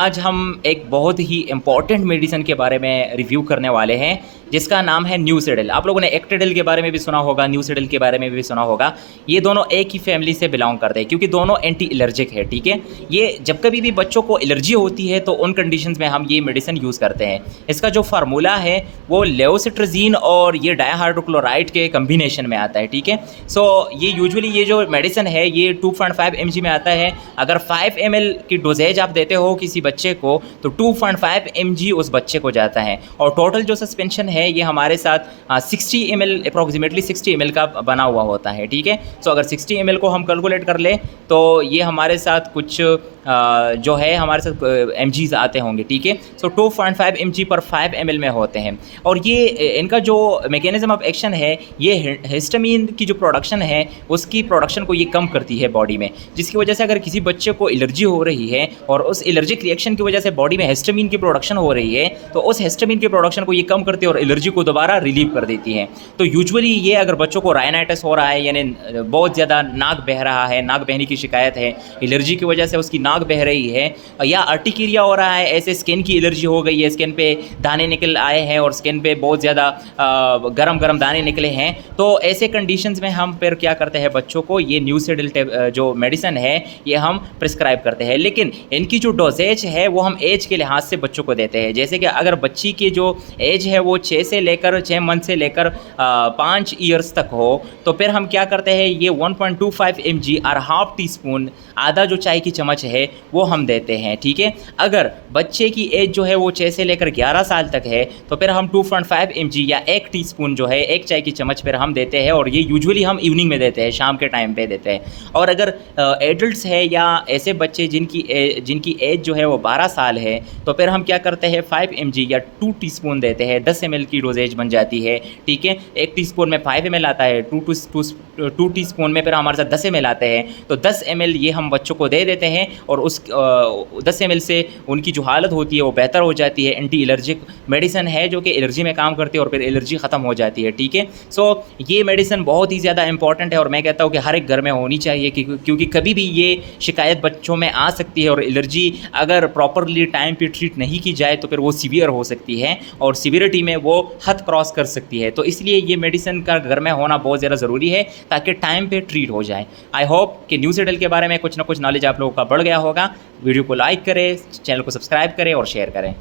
आज हम एक बहुत ही इम्पॉर्टेंट मेडिसिन के बारे में रिव्यू करने वाले हैं जिसका नाम है न्यूसिडिल। आप लोगों ने एक्टेडिल के बारे में भी सुना होगा, न्यूसिडिल के बारे में भी सुना होगा। ये दोनों एक ही फैमिली से बिलोंग करते हैं क्योंकि दोनों एंटी एलर्जिक है। ठीक है, ये जब कभी भी बच्चों को एलर्जी होती है तो उन कंडीशंस में हम ये मेडिसिन यूज़ करते हैं। इसका जो फार्मूला है वो लेवोसिट्राजीन और ये डायहाइड्रोक्लोराइड के कम्बिनेशन में आता है। ठीक है, सो ये यूजुअली ये जो मेडिसिन है ये 2.5 mg में आता है। अगर 5 ml की डोजेज आप देते हो किसी बच्चे को तो 2.5 mg उस बच्चे को जाता है। और टोटल जो सस्पेंशन है ये हमारे साथ 60 ml अप्रॉक्सीमेटली 60 ml का बना हुआ होता है। ठीक है, सो अगर 60 ml को हम कैलकुलेट कर ले तो ये हमारे साथ कुछ जो है हमारे साथ mgs आते होंगे। ठीक है, सो 2.5 mg पर 5 ml में होते हैं। और ये इनका जो मैकेनिज्म ऑफ एक्शन है ये हिस्टामीन की जो प्रोडक्शन है उसकी प्रोडक्शन को ये कम करती है बॉडी में, जिसकी वजह से अगर किसी बच्चे को एलर्जी हो रही है और उस एलर्जिक रिएक्शन की वजह से बॉडी में हिस्टामीन की प्रोडक्शन हो रही है तो उस हिस्टामीन की प्रोडक्शन को ये कम करती है और एलर्जी को दोबारा रिलीव कर देती है। तो यूजुअली ये अगर बच्चों को राइनाइटिस हो रहा है यानी बहुत ज़्यादा नाक बह रहा है, नाक बहने की शिकायत है, एलर्जी की वजह से उसकी नाक बह रही है, या अर्टिकेरिया हो रहा है, ऐसे स्किन की एलर्जी हो गई है, स्किन पे दाने निकल आए हैं और स्किन पे बहुत ज़्यादा गरम गरम दाने निकले हैं, तो ऐसे कंडीशंस में हम फिर क्या करते हैं बच्चों को ये न्यूसिडिल जो मेडिसिन है ये हम प्रिस्क्राइब करते हैं। लेकिन इनकी जो डोजेज है वो हम एज के लिहाज से बच्चों को देते हैं। जैसे कि अगर बच्ची की जो एज है वो 6 मंथ से लेकर 5 ईयर्स तक हो तो फिर हम क्या करते हैं ये 1.25 mg और हाफ टी स्पून आधा जो चाय की चम्मच है वो हम देते हैं। ठीक है, अगर बच्चे की एज जो है वो 6 से लेकर 11 साल तक है तो फिर हम 2.5 mg या 1 टीस्पून जो है 1 चाय की चम्मच फिर हम देते हैं। और ये यूजुअली हम इवनिंग में देते हैं, शाम के टाइम पे देते हैं। और अगर एडल्ट्स है या ऐसे बच्चे जिनकी एज जो है वो 12 साल है तो फिर हम क्या करते हैं 5 mg या 2 टीस्पून देते हैं, 10 ml की डोजेज बन जाती है। ठीक है, 1 टीस्पून में 5 ml आता है, 2 टीस्पून में फिर हमारे साथ 10 ml आते हैं, तो 10 ml ये हम बच्चों को दे देते हैं और उस 10 ml से उनकी जो हालत होती है वो बेहतर हो जाती है। एंटी एलर्जिक मेडिसिन है जो कि एलर्जी में काम करती है और फिर एलर्जी ख़त्म हो जाती है। ठीक है, सो ये मेडिसिन बहुत ही ज़्यादा इंपॉर्टेंट है और मैं कहता हूँ कि हर एक घर में होनी चाहिए क्योंकि कभी भी ये शिकायत बच्चों में आ सकती है और एलर्जी अगर प्रॉपरली टाइम पे ट्रीट नहीं की जाए तो फिर वो सीवियर हो सकती है और सीवियरिटी में वो हद क्रॉस कर सकती है। तो इसलिए ये मेडिसिन का घर में होना बहुत ज़्यादा ज़रूरी है ताकि टाइम पे ट्रीट हो जाए। आई होप कि न्यूसिडिल के बारे में कुछ ना कुछ नॉलेज आप लोगों का बढ़ गया होगा। वीडियो को लाइक करें, चैनल को सब्सक्राइब करें और शेयर करें।